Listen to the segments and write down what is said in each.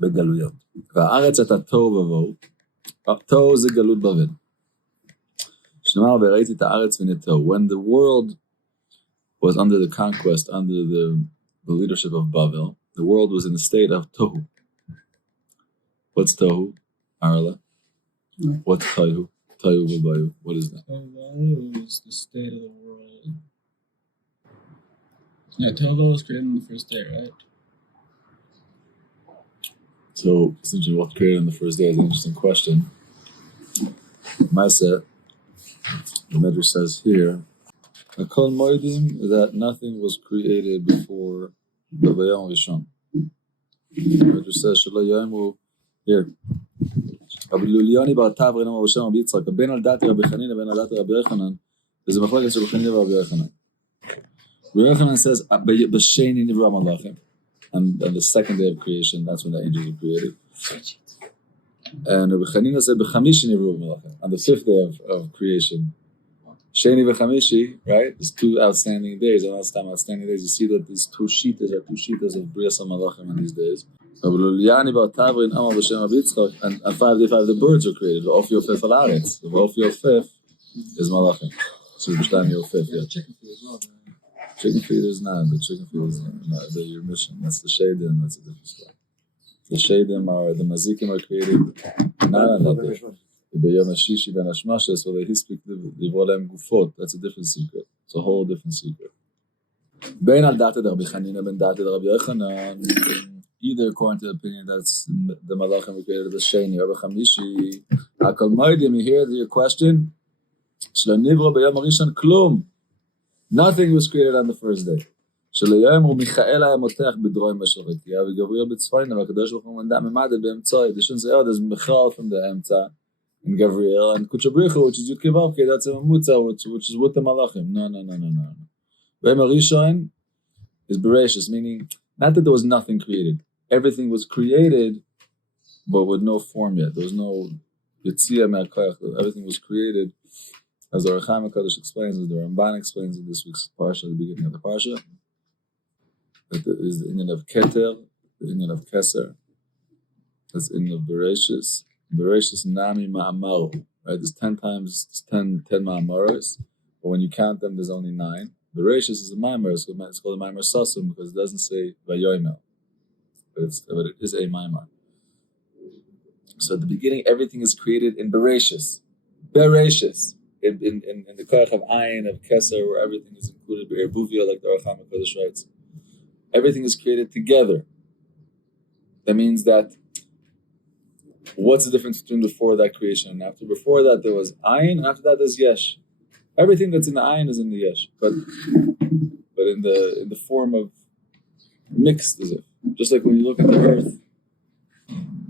בגלויות. והארץ הייתה תוהו ובוהו. תוהו זה גלות בבל. שנאמר וראיתי את הארץ ונתוהו. When the world was under the conquest, under the leadership of Bavel, the world was in a state of tohu. What's tohu, Arla? What's tohu? Tohu Va-Bohu. What is that? Tohu is the state of the world. Yeah, Tohu was created on the first day, right? So, essentially, what created on the first day is an interesting question. Masa, the Medrash says here, Akol Moedim, that nothing was created before the Vayam Rishon. The Medrash says, Shelo Yomu, here. Rabbi Luliani bar Tavrin Amar B'Shem Rabbi Yitzchak, Ben al Dati Rabbi Chanina, Ben al Dati Rabbi Yochanan, there's a machlokes Rabbi Chanina and Rabbi Yochanan. Rabbi Yochanan says, B'Sheni Nivra Malachim. And the second day of creation, that's when the angels were created. And Rabbi Chanina said, B'Chamishi Nivru Malachim, on the fifth day of creation. Sheni v'Chamishi, right? There's two outstanding days. And last time outstanding days, you see that these two shitas of Brias HaMalachim on these days. Rabbi Luliani bar Tavrin Amar B'Shem Rabbi Yitzchak, and on 5 days, 5 the birds were created. The Ofi Yofef al Aretz. The Ofi Yofef is Malachim. So B'Shtami Yofef, yeah. Chicken feed as well. Chicken feed is not, but chicken feed is not your mission. That's the Shadim, that's a different story. The Shadim are, the Mazikim are created not on that day. The Yom HaShishi ben Hashmashes, so they speak Livolem Gufot. That's a different secret. It's a whole different secret. Ben al Dati Rabbi Chanina, Ben Dati Rabbi Yochanan, either according to the opinion that's the Malachim were created the Sheni, Rabbi Chamishi, Akol Moedim, you hear your question? Shlo Nivro b'Yom HaRishon Klum. Nothing was created on the first day. Shalayamu Michael Amotech B'Droim B'Shavit. You have Gabriel B'Tzfayna, Hakadosh Baruch Hu Mandam Emad B'Emtzai. They shouldn't say, oh, there's Michael from the Emtza and Gabriel and Kuchabrichu, which is Yud Kevavke. That's a Mamutza, which is with the Malachim. No. B'Yom HaRishon is Bereshit, meaning not that there was nothing created. Everything was created, but with no form yet. There was no Yitzia Me'akayach. Everything was created. As the Recham HaKadosh explains, as the Ramban explains in this week's Parsha, at the beginning of the Parsha, that there is the Indian of Keter, the Indian of Keser, that's the Indian of Bereshit. Bereshit Nami Ma'amar, right? There's 10 times, 10 Ma'amaros, but when you count them, there's only 9. Bereshit is a Ma'amar, it's called a Ma'amar Sasum, because it doesn't say Vayoymel, but it is a Ma'amar. So at the beginning, everything is created in Bereshit. Bereshit. In the Koach of Ayin, of Keser, where everything is included, Be'erbuvia, like the Recham HaKadosh writes. Everything is created together. That means that, what's the difference between before that creation and after? Before that there was Ayin, and after that there's Yesh. Everything that's in the Ayin is in the Yesh, but in the form of mixed, is it? Just like when you look at the earth.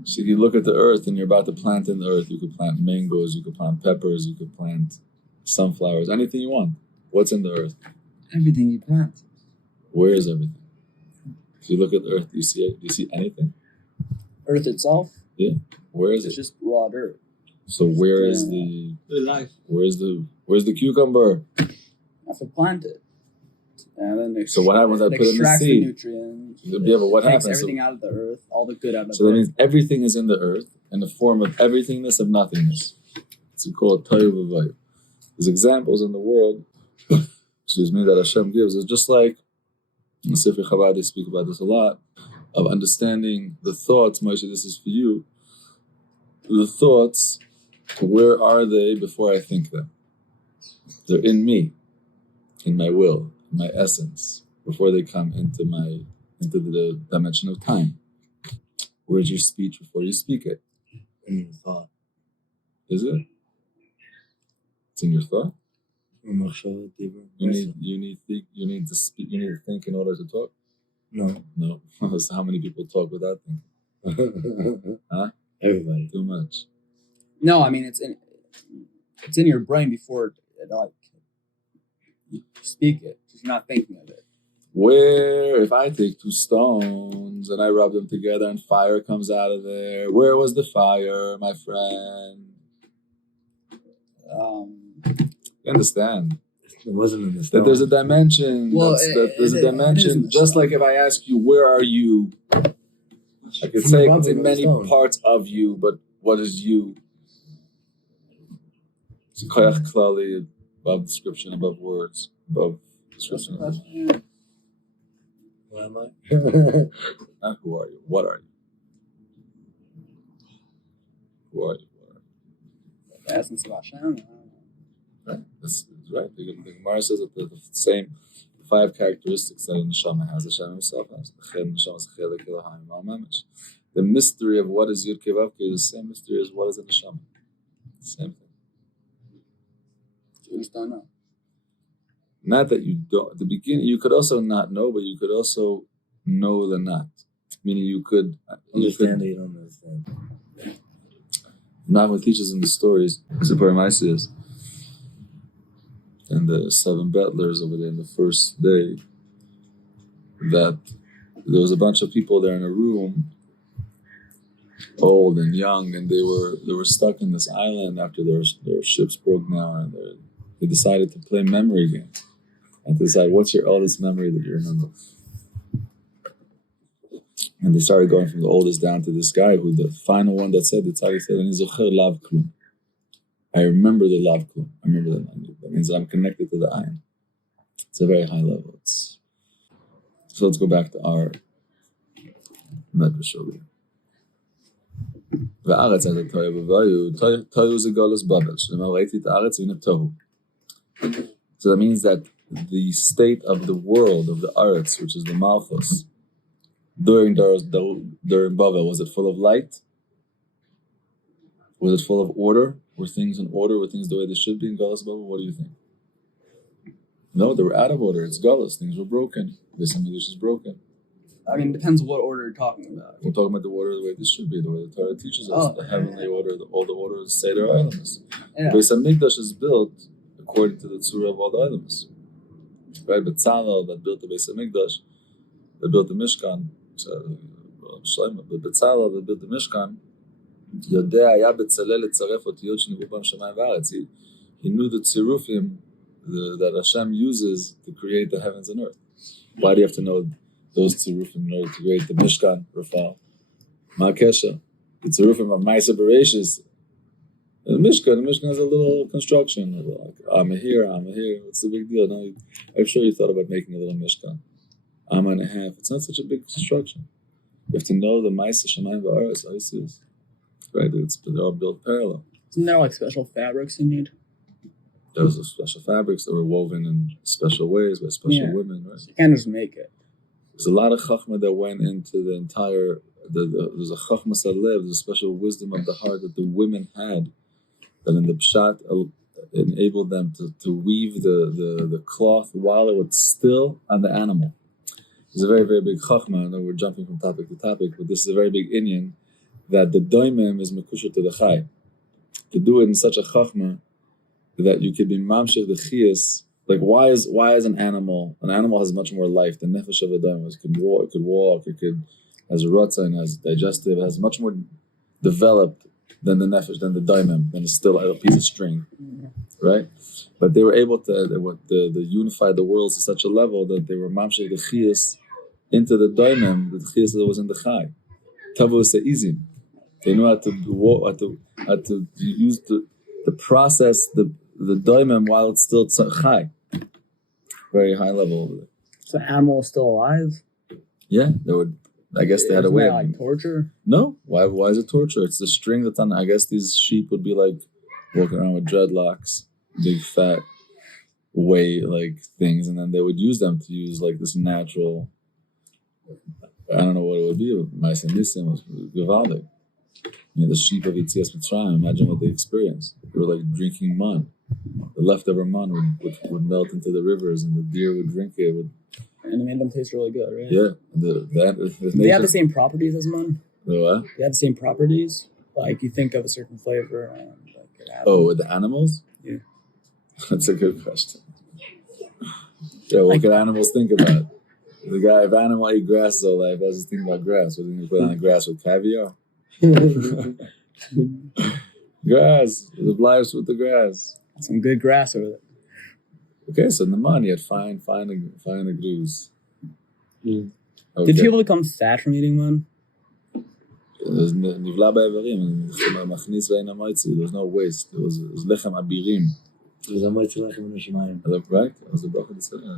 So you look at the earth and you're about to plant in the earth. You could plant mangoes, you could plant peppers, you could plant sunflowers, anything you want. What's in the earth? Everything you plant. Where is everything? If you look at the earth, do you see it? Do you see anything? Earth itself? Yeah. Where is it? It's just raw dirt. So where is the life? Where's the cucumber? You have to plant it. And then so what happens? I put in the seed. The nutrients. Yeah, but what happens? Everything out of the earth, all the good out of the earth. So that means everything is in the earth in the form of everythingness of nothingness. It's called Tohu Va-Bohu. There's examples in the world, that Hashem gives. It's just like in Sefer Chabad, they speak about this a lot, of understanding the thoughts. Moshe, this is for you. The thoughts, where are they before I think them? They're in me, in my will, in my essence, before they come into the dimension of time. Where's your speech before you speak it? In your thought. Is it? It's in your thought? You need to speak. You need to think in order to talk. No. So how many people talk without thinking? Huh? Everybody. Too much. No, I mean it's in your brain before you speak it. You're not thinking of it. Where, if I take 2 stones and I rub them together and fire comes out of there, where was the fire, my friend? You understand? It wasn't in the stone. That there's a dimension. Well, there's a dimension. Just like if I ask you, where are you? I could say it's in many parts of you, but what is you? It's a koyach klali, above description, above words, above description. Who am I? Not who are you? What are you? Who are you? The essence of Hashem. Right. That's right. The Gemara says that the same 5 characteristics that a neshama has, Hashem himself has. The mystery of what is Yud Kei Vav Kei is the same mystery as what is a neshama. Same thing. You just don't know. Not that you don't. At the beginning, you could also not know, but you could also know the not. Meaning you could Understand that you don't understand. Nahum teaches in the stories, Zipporah Maisius, and the 7 battlers over there in the first day, that there was a bunch of people there in a room, old and young, and they were stuck in this island after their ships broke down, and they decided to play memory games and to decide what's your oldest memory that you remember. And they started going from the oldest down to this guy who the final one that said, the tzaddik said, I remember the lav klum. I remember that. That means that I'm connected to the ayin. It's a very high level. So let's go back to our medrash over here. V'aretz as a Tohu Va-Bohu. Tohu is a golus babel. Shneimar v'raiti et haaretz v'hine tohu. So that means that the state of the world, of the aretz, which is the malchus, during Babel, was it full of light? Was it full of order? Were things in order? Were things the way they should be in Galus Babel? What do you think? No, they were out of order. It's Galus. Things were broken. This English is broken. I mean, it depends what order you're talking about. We're talking about the order the way this should be, the way the Torah teaches us, the heavenly order, all the orders, Seder Islands. Yeah. Beis HaMikdash is built according to the tzura of all the items. Right? Betzalel that built the Beis HaMikdash, that built the Mishkan, but Betzalel that built the Mishkan, he knew the tzirufim that Hashem uses to create the heavens and earth. Why do you have to know those tzirufim in order to create the Mishkan, Rafal? Ma'akesha. The tzirufim of Ma'aseh Bereshit. The Mishkan has a little construction. Like, I'm here. What's the big deal? No, I'm sure you thought about making a little Mishkan. Amma and a half. It's not such a big construction. You have to know the Ma'aseh Shamayim Va'aretz, Isis. Right, they're all built parallel. Isn't there like special fabrics you need? There was special fabrics that were woven in special ways by special women, right? So you can't just make it. There's a lot of chachma that went into the entire. There's a chachma salev, there's a special wisdom of the heart that the women had, that in the pshat enabled them to weave the cloth while it was still on the animal. It's a very, very big chachma. I know we're jumping from topic to topic, but this is a very big inyan, that the doimim is mekusher to the chai. To do it in such a chachma that you could be mamshech the chiyas. Like why is an animal has much more life than nefesh of a doimim. It could walk, it has a rotzah, has digestive, it has much more developed than the nefesh, than the doimim, than it's still a piece of string, right? But they were able to unify the worlds to such a level that they were mamshech the chiyas into the doimim, the chiyas that was in the chai. Tavu se'izim. They know how to use the process the doimim while it's still chai. Very high level over there. So the animal is still alive? Yeah, they would. I guess they had a way of like torture. No, why is it torture? It's the string that's on. I guess these sheep would be like walking around with dreadlocks, big fat like things, and then they would use them to use like this natural. I don't know what it would be. Ma'aseh Nisim was Givaldic. The sheep of Yetzias Mitzrayim, imagine what they experienced. They were like drinking mun. The leftover mun would melt into the rivers, and the deer would drink it. And it made them taste really good, right? Yeah. They have the same properties as mun? The what? They have the same properties? Like you think of a certain flavor and like it happens. Oh, with the animals? Yeah. That's a good question. Yeah, what can animals think about? The guy, if animal eat grass his whole life, doesn't think about grass. What do you think put on the grass with caviar? Grass. The lives with the grass. Some good grass over there. Okay, so in the mun you had fine agrees. Okay. Did people become fat from eating mun? נבלע באיברים, מכניס ואין המויצי, there's no waste, it was לחם אבירים. זה גם מועצה לכם מן השמיים. Right? אז זה ברכה לסדר.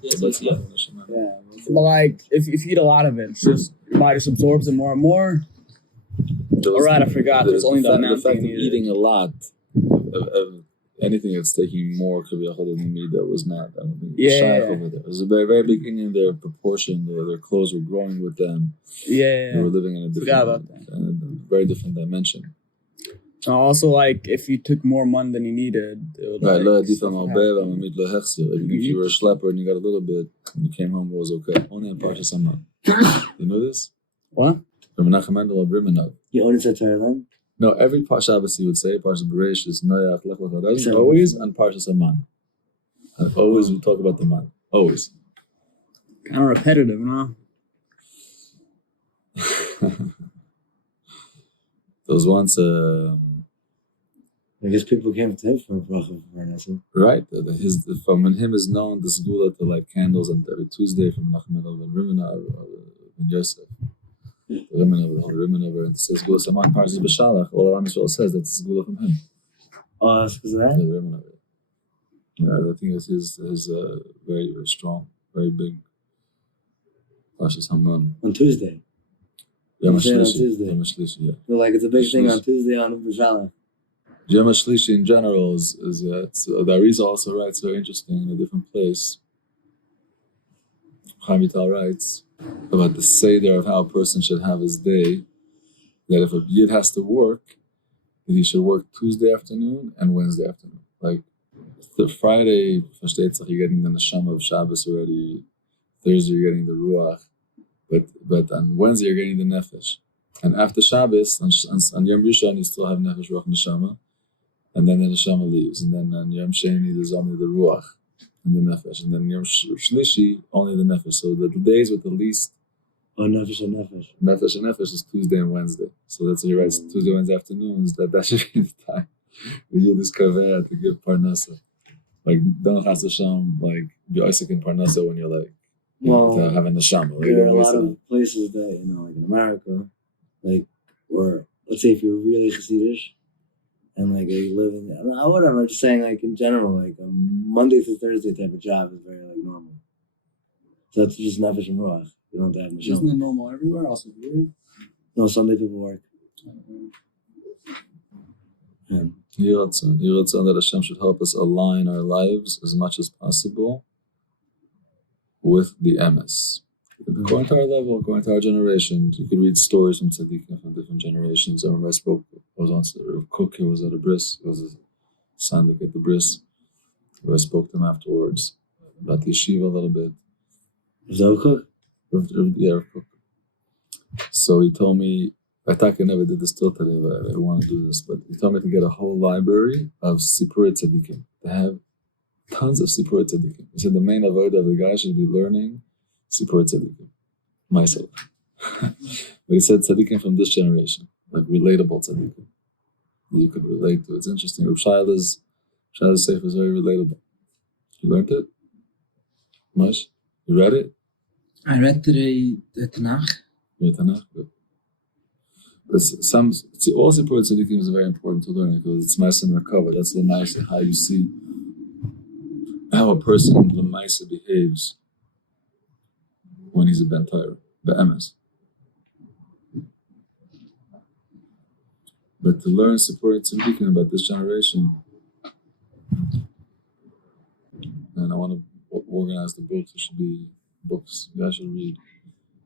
But like, if you eat a lot of it, it's just your body just absorbs it more and more. Alright, I forgot. There's only the amount fact that of you eating a lot of anything that's taking more could be a whole than me that was not. I don't think over there. It was a very, very big in their proportion. Their clothes were growing with them. They were living in a very different dimension. Also, like, if you took more money than you needed, it would Right, like, even if you were a schlepper and you got a little bit, and you came home, it was okay. Only in Parsha Saman. You know this? What? From Menachem Mendel of Rimanov. You only said Thailand? No, every Parsha Avshi would say, Parsha Bereshit, Noach, Lech Lecha. That's always on Parsha Saman. And always we talk about the man. Always. Kind of repetitive, no? There was once I guess people came to him for a bracha for Parnasa. Right. From him is known the segula to light candles on every Tuesday from Menachem Mendel and Rimana and Yosef. The Rimana and it says Gula Saman Parsi B'Shalach. All Ram Yisrael says that's the segula from him. Oh, that's because of that? The Rimana. Yeah, I think it's his very, very strong, very big Parsha Saman. On Tuesday. Yom On Tuesday. HaShlishi, yeah. But like it's a big thing on Tuesday on B'Shalach. Yom HaShlishi in general is the Arizal also writes very interesting in a different place. Chaim Vital writes about the seder of how a person should have his day. That if a yid has to work, then he should work Tuesday afternoon and Wednesday afternoon. Like the Friday, you're getting the neshama of Shabbos already. Thursday you're getting the ruach, but on Wednesday you're getting the nefesh. And after Shabbos, on Yom Rishon you still have nefesh, ruach, neshama. And then the neshama leaves, and then on Yom Sheni there's only the ruach and the nefesh, and then Yom Shlishi only the nefesh. So the days with the least nefesh and nefesh is Tuesday and Wednesday. So that's what he writes. Tuesday, Wednesday afternoons. That should be the time we use this kaveya to give parnasa. Like don't chas Hashem like be Isaac in parnasa when you're like to have a neshama. Like, there are a lot of places that like in America, like where let's say if you're really Hasidish. And like are you living whatever, I'm just saying like in general, like a Monday through Thursday type of job is very like normal. So that's just nefesh and ruach. You don't have to have neshama. Isn't it normal everywhere? Also here? No, Sunday people work. Yiratzon that Hashem should help us align our lives as much as possible with the emes. According to our level, according to our generation, you could read stories from tzaddikim from different generations. I remember I was on Cook, he was at a bris, it was a sandik at the bris, where I spoke to him afterwards about the yeshiva a little bit. Is that Cook? Yeah, Cook. So he told me, I thought I never did this till today, but I want to do this, but he told me to get a whole library of Sipurei Tzaddikim. They have tons of Sipurei Tzaddikim. He said the main avodah of the guy should be learning Sipurei Tzaddikim, myself. But he said Tzaddikim from this generation, like relatable Tzaddikim. You could relate to. It's interesting. Rav Shaila's Sefer is very relatable. You learned it? Much? You read it? I read today the Tanakh. You read Tanakh? Good. All Sipurei Tzaddikim is very important to learn because it's nice and recover. That's the nice how you see how a person, the Maisa, behaves when he's a Ben Torah, be'emes. But to learn Sipurei Tzaddikim about this generation, and I want to organize the books. There should be books you guys should read.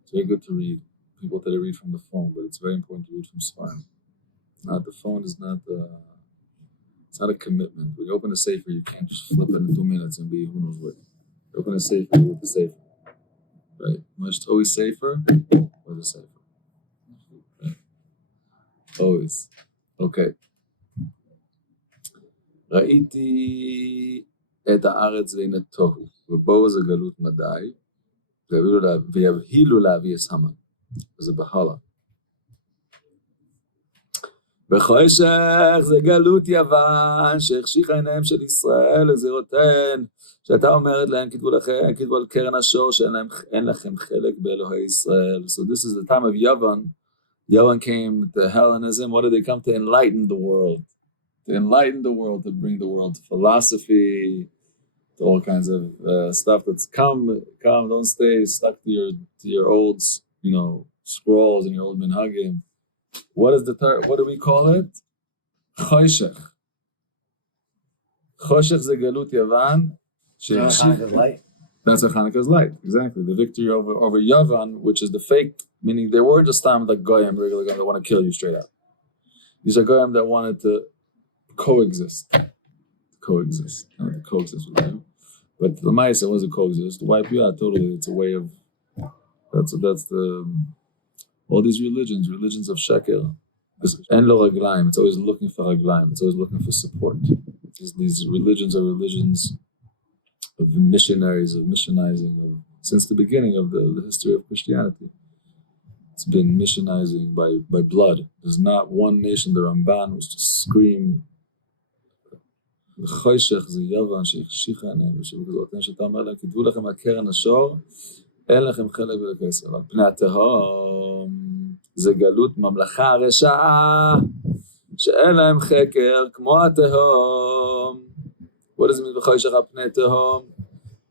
It's very good to read. People that read from the phone, but it's very important to read from Sfarim. The phone is not it's not a commitment. When you open a sefer, you can't just flip it in 2 minutes and be who knows what. You open a sefer with the sefer. Right? It's always safer or the safer. Right? Always. Okay. ראיתי את הארץ והנה תוהו, ובואו זה גלות מדי, ויבהילו להביא את המן. וזה בהלאה. בחושך זה גלות יוון, שהחשיך עיניהם של ישראל לגזירותיהן, שאתה אומרת להם, כתבו על קרן השור, שאין לכם חלק באלוהי ישראל. So this is the time of Yavan. Yavan came to Hellenism. What did they come to? Enlighten the world. To enlighten the world, to bring the world to philosophy, to all kinds of stuff that's come, don't stay stuck to your old, scrolls and your old minhagim. What is what do we call it? Choshech. Choshech ze galut Yavan. Light. That's what Hanukkah's light. Exactly. The victory over Yavan, which is the fake, meaning they weren't just time like Goyim, regular Goyim that want to kill you straight out. These are Goyim that wanted to coexist with you. But the Maisa wasn't coexist. To wipe you out totally. It's a way of that's the all these religions of shekel. En lo raglaim. It's always looking for raglaim. It's always looking for support. These religions are religions of missionaries, of missionizing, since the beginning of the history of Christianity. It's been missionizing by blood. There's not one nation, the Ramban was to scream, Choshech ze Yavan she'chshicha עיניהם ושבגזרותיהם שאתה אומר להם כתבו לכם הקרן השור אין לכם חלק ולכסף על פני התהום זה גלות ממלכה הרשעה שאין להם חקר כמו התהום. What does it mean בchoshech על פני תהום?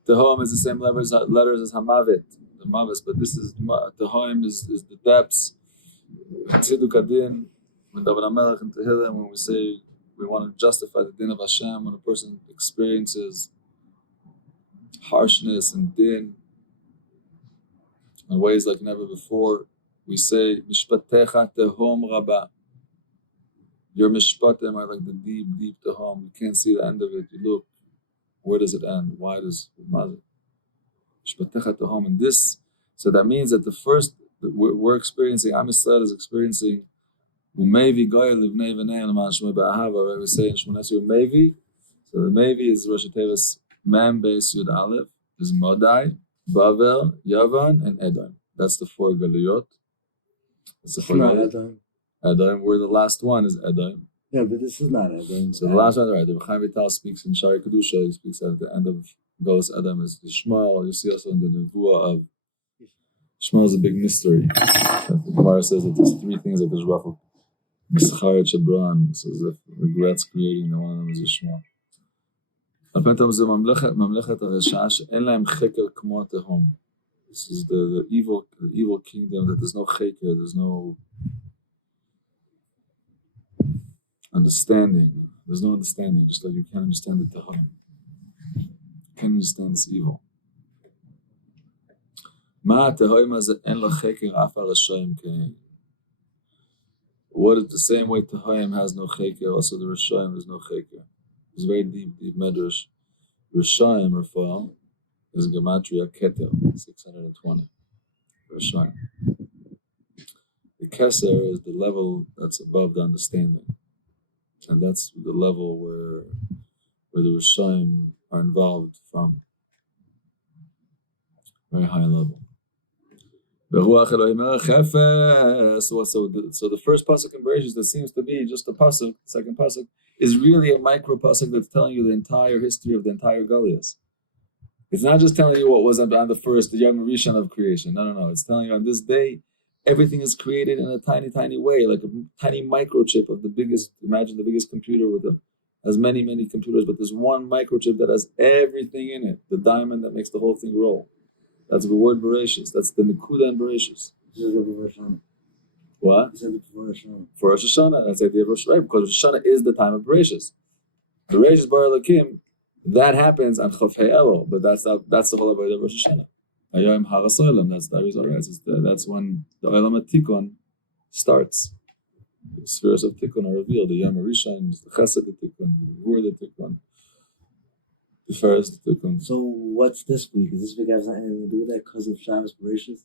Tehom is the same letters as Hamavet, the Mavis, but this is Tehom is the depths. Tziduk Adin, when David HaMelech and Tehillim, when we say we want to justify the din of Hashem, when a person experiences harshness and din in ways like never before, we say Mishpatecha Tehom Rabba. Your Mishpatim are like the deep, deep Tehom. You can't see the end of it. You look. Where does it end? Why does and this? So that means that we're experiencing. Am Yisrael is experiencing. Umevi goy livnei v'nei l'man shmei ba'ahava. Right? We say in Shmones Umevi. So the Mevi is Rosh Hashanah Mem Beis Yud Aleph is Modai, Bavel, Yavan, and Edom. That's the four galuyot. That's the four galuyot. Edom. Where the last one is Edom. Yeah, but this is not Edom. So the last one, right? The Chaim Vital speaks in Shari Kedusha. He speaks at the end of Golos Adam is the Shmuel. You see also in the Nevuah of Shmuel is a big mystery. The Gemara says that there's three things that there's Rachel Mischaret Shabran. So as if regrets creating, the one of them is a Shmuel. This is the evil kingdom that there's no cheker, there's no understanding. There's no understanding, just like you can't understand the Tehom. You can't understand this evil. What is the same way Tehom has no cheker, also the Rishayim has no cheker. It's very deep medrash. Rishayim, Rafael, is Gematria Keter, 620. Rishayim. The Keser is the level that's above the understanding. And that's the level where the Rishayim are involved from. Very high level. So the first pasuk in Bereshit that seems to be just a pasuk, second pasuk, is really a micro pasuk that's telling you the entire history of the entire Galias. It's not just telling you what was on the first, the Yom Rishon of creation. No. It's telling you on this day, everything is created in a tiny, tiny way, like a tiny microchip of the biggest, imagine the biggest computer with them. Has many, many computers, but there's one microchip that has everything in it, the diamond that makes the whole thing roll. That's the word Bereshit. That's the Nekuda in Bereshit. What? For Rosh Hashanah. That's the idea of Rosh Hashanah, because Rosh Hashanah is the time of Bereshit. Bereshit Bar Elokim, that happens on Chof Hei Elul, but that's the whole idea of Rosh Hashanah. Ayom Haras Olam, that's when the Olam HaTikon starts. The spheres of Tikon are revealed. The Yom HaRishon, the Chesed the Tikon, the Vur the Tikon, the Feres the Tikon. So what's this week? Is this week have anything to do with that because of Shabbos Bereshit?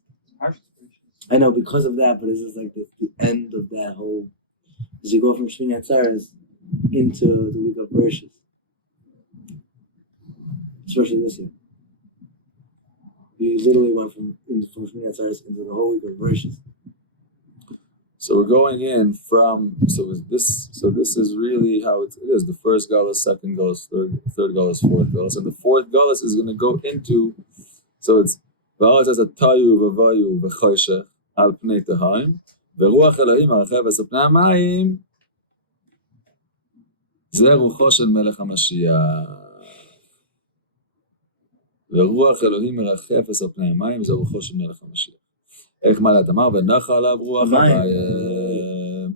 I know because of that, but is this like the end of that whole? Does you go from Shmini Atzeres into the week of Bereshit? Especially this year. You literally went from Shmini Atzeres into the whole week of Bereshit. So we're going in from this is really how it is. The first galus, second galus, third galus, fourth galus, and the fourth galus is going to go into. So it's Va'alas as a Tohu Va-Bohu v'choshech al pnei tehom, ורוח אלוהים הרחבת על פני המים, זה רוחו של מלך המשיח. ורוח אלוהים מרחפת על פני המים, זה רוחו של מלך המשיח. איך מעלת אמר, ונחה עליו רוח הוויה.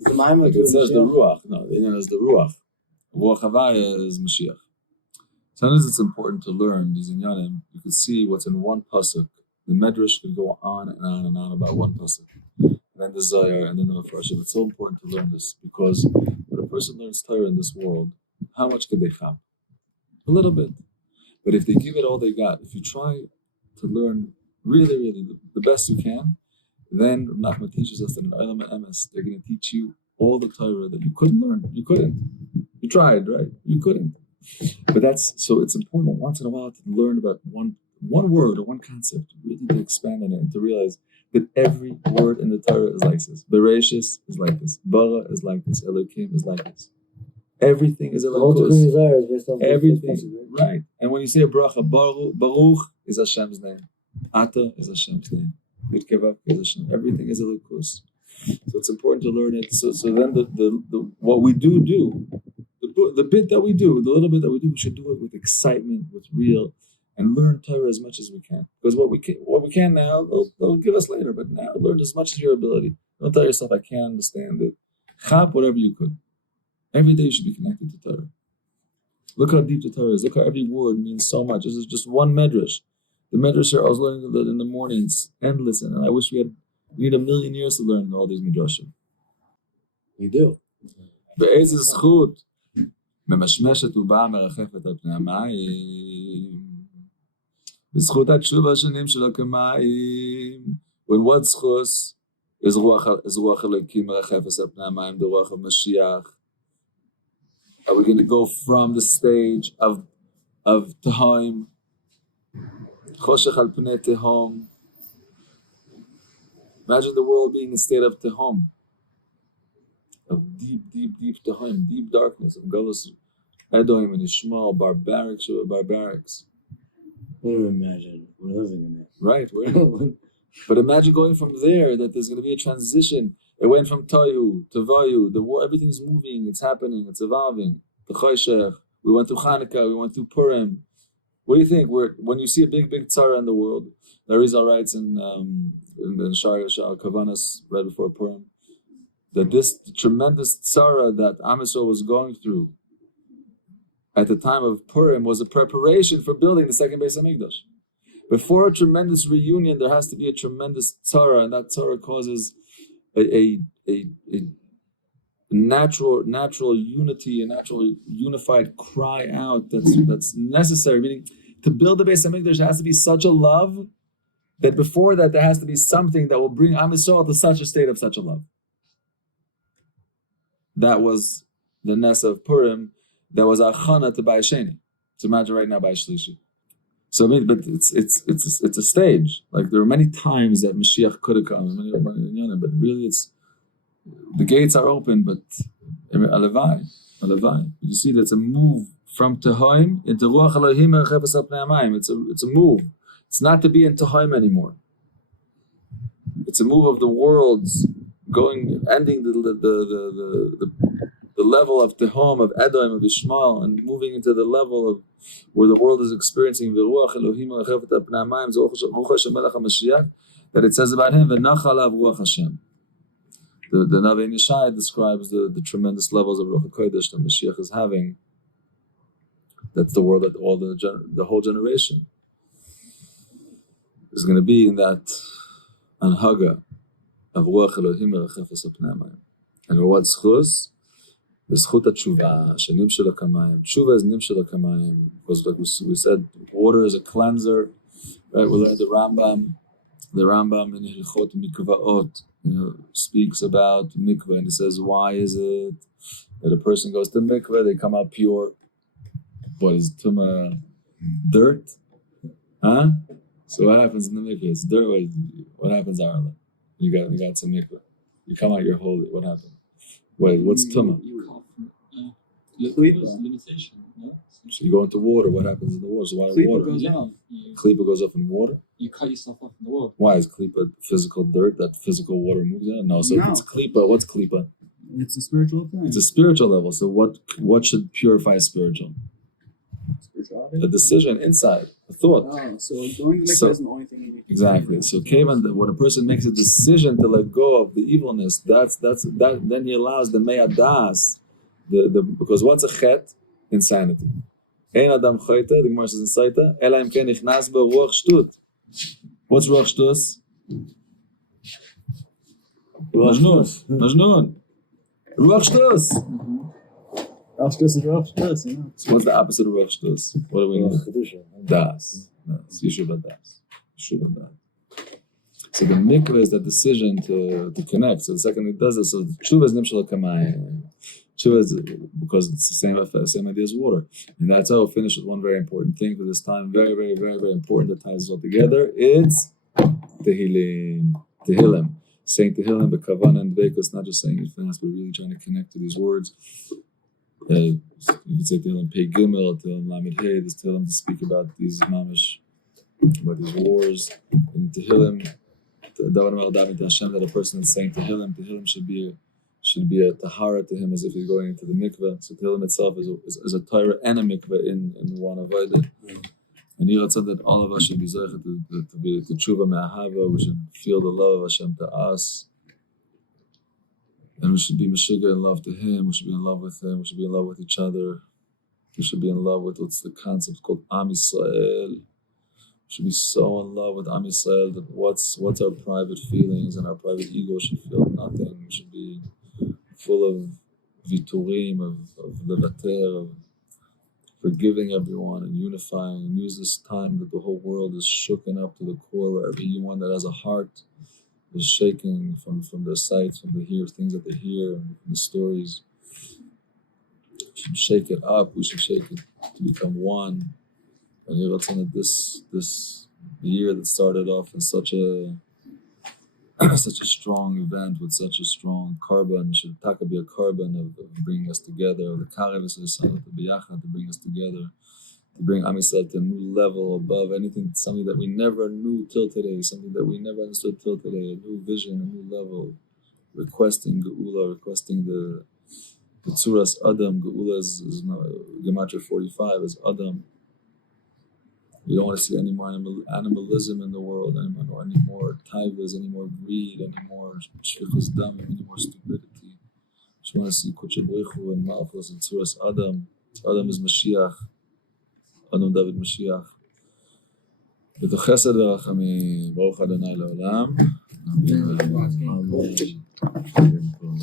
Like it says the ruach. No, the Indian is the ruach. Ruach Havaya is Mashiach. Sometimes it's important to learn these inyanim. You can see what's in one pasuk. The medrash can go on and on and on about one pasuk. And then the Zayar, and then the Mepharshim. It's so important to learn this because when a person learns Torah in this world, how much can they have? A little bit. But if they give it all they got, if you try to learn really, really the best you can, then Nachman teaches us that in Olam Emes, they're going to teach you all the Torah that you couldn't learn. You couldn't. You tried, right? You couldn't. But so it's important once in a while to learn about one word or one concept, really to expand on it and to realize that every word in the Torah is like this. Bereshit is like this. Bara is like this. Elokim is like this. Everything is Elokus. Everything, right? And when you say a bracha, Baruch is Hashem's name. Ata is Hashem's name. Mitkevach is Hashem. Everything is Elokus. So it's important to learn it. So then the what we do, the bit that we do, the little bit that we do, we should do it with excitement, with real, and learn Torah as much as we can. Because what we can now, they'll give us later. But now, learn as much as your ability. Don't tell yourself, I can't understand it. Chap whatever you could. Every day you should be connected to Torah. Look how deep the Torah is. Look how every word means so much. This is just one medrash. The medrash here, I was learning in the mornings, endless, and I wish we need 1,000,000 years to learn all these midrashim. We do. באיזה זכות ממשמשת ובאה מרחפת על פני המים. בזכות התשובה השנים שלו כמים. When what זכוס is רוח אלוקים מרחפת על פני המים, the רוח of Mashiach. Are we going to go from the stage of Tehom, Choshech al Pnei Tehom? Imagine the world being in a state of Tehom, of deep Tehom, deep darkness, of Galus, Edom and Ishmael, barbarics. What do we imagine? We're living in it. Right, but imagine going from there, that there's going to be a transition. It went from Tohu to Va-Bohu. The war, everything's moving, it's happening, it's evolving. The Choshech, we went through Hanukkah, we went through Purim. What do you think? When you see a big tzara in the world, the Arizal writes in Shar Kavanas, right before Purim, that this tremendous tzara that Am Yisrael was going through at the time of Purim was a preparation for building the second Beis HaMikdash. Before a tremendous reunion, there has to be a tremendous tzara, and that tzara causes a natural unity, a natural unified cry out that's necessary. Meaning, to build the Beis HaMikdash, there has to be such a love that before that there has to be something that will bring Am Yisrael to such a state of such a love. That was the Ness of Purim. That was Achana to Bayis Sheni. So imagine right now Bayis Shlishi. So but it's a stage. Like there are many times that Mashiach could have come, but really the gates are open. But alavai. You see, that's a move from Tehom into Ruach Elohim Mechefes al Pnei Hamayim. It's a move. It's not to be in Tehom anymore. It's a move of the worlds ending the level of Tehom, of Edom, of Ishmael, and moving into the level of where the world is experiencing Ruach Elohim Mechefes al Pnei Hamayim, Ruach Hashem Melech HaMashiach, that it says about him, V'nach alav Ruach Hashem. The Navi Yeshaya describes the tremendous levels of Ruach HaKodesh that Mashiach is having. That's the world that all the whole generation is going to be in that anhaga of Ruach Elohim Mechefes al Pnei Hamayim. And what zchus? B'zchut hatshuva, shenim kamayim. Tshuva is nimshel kamayim, because like we said, water is a cleanser. Right? We learned the Rambam in Hilchot Mikvaot, speaks about mikveh, and he says, why is it that a person goes to mikveh, they come out pure? What is tuma? Dirt? Huh? So what happens in the mikveh? It's dirt. What happens, Arla? You got some mikveh. You come out, you're holy. What happened? Wait, what's tuma? Limitation. No? So you go into water. What happens in the water? So why water? Goes off. Klipa goes off in water. you cut yourself off from the world. Why is klipa physical dirt that physical water moves in? No. So if No. it's klipa, what's klipa? It's a spiritual thing. It's a spiritual level. So what should purify spiritual? Spirituality. A decision inside, a thought. Oh, so going to the mikveh So- isn't the only thing you need. Exactly. So Kevan, when a person makes a decision to let go of the evilness, that's then he allows the me'adas, because what's a chet? Insanity. Ein adam chayte, the Gemara says in Saita, ela im ken nichnas bo ruach shtut. What's ruach shtus? Majnun. Ruach shtus. Rosh Hashanah is Rosh Hashanah, you know. So what's the opposite of ruach shtus? What do we need? Kedusha. Das. Yeshuva das. Yeshuva das. So the mikveh is that decision to connect. So the second it does it, so tshuva is nimshal kamayim. Tshuva is because it's the same idea as water. And that's how I'll finish with one very important thing for this time. Very, very, very, very important that ties us all together. It's Tehillim. Tehillim. Saying Tehillim, B'kavanah and Dveikus, not just saying it fast, but really trying to connect to these words. You could say Tehillim Pei Gimel, Tehillim Lamed Hey, there's Tehillim to speak about these mamish, about these wars. And Tehillim, that a person that's saying Tehillim should be a tahara to him as if he's going into the mikveh. So Tehillim itself is a Torah and a mikveh in one avodah. And Yirah said that all of us should be zeichet to be to tshuva me'ahava. We should feel the love of Hashem to us. And we should be meshiga in love to Him. We should be in love with Him. We should be in love with each other. We should be in love with what's the concept called Am Yisrael. We should be so in love with Am Yisrael that what's our private feelings and our private ego should feel nothing. We should be full of viturim, of levater, of forgiving everyone and unifying, and use this time that the whole world is shooken up to the core, where everyone that has a heart is shaking from their sights, from the things that they hear, and from the stories. We should shake it up. We should shake it to become one. And Yeratzon, this year that started off in such a strong event with such a strong carbon, should Taka be a carbon of bringing us together, the Karev is the Biyachad to bring us together, to bring Am Yisrael to a new level above anything, something that we never knew till today, something that we never understood till today, a new vision, a new level, requesting Geula, requesting the Tzuras Adam. Geula is Gematria 45 is Adam. We don't want to see any more animalism in the world, any more taivas, any more greed, any more shvichus dam, any more stupidity. Just want to see Kutsha Breichu and Malchus and Tzuras Adam. Adam is Mashiach. Adam David Mashiach. B'toch chesed v'rachamim, Baruch Adonai Le'olam. Amen.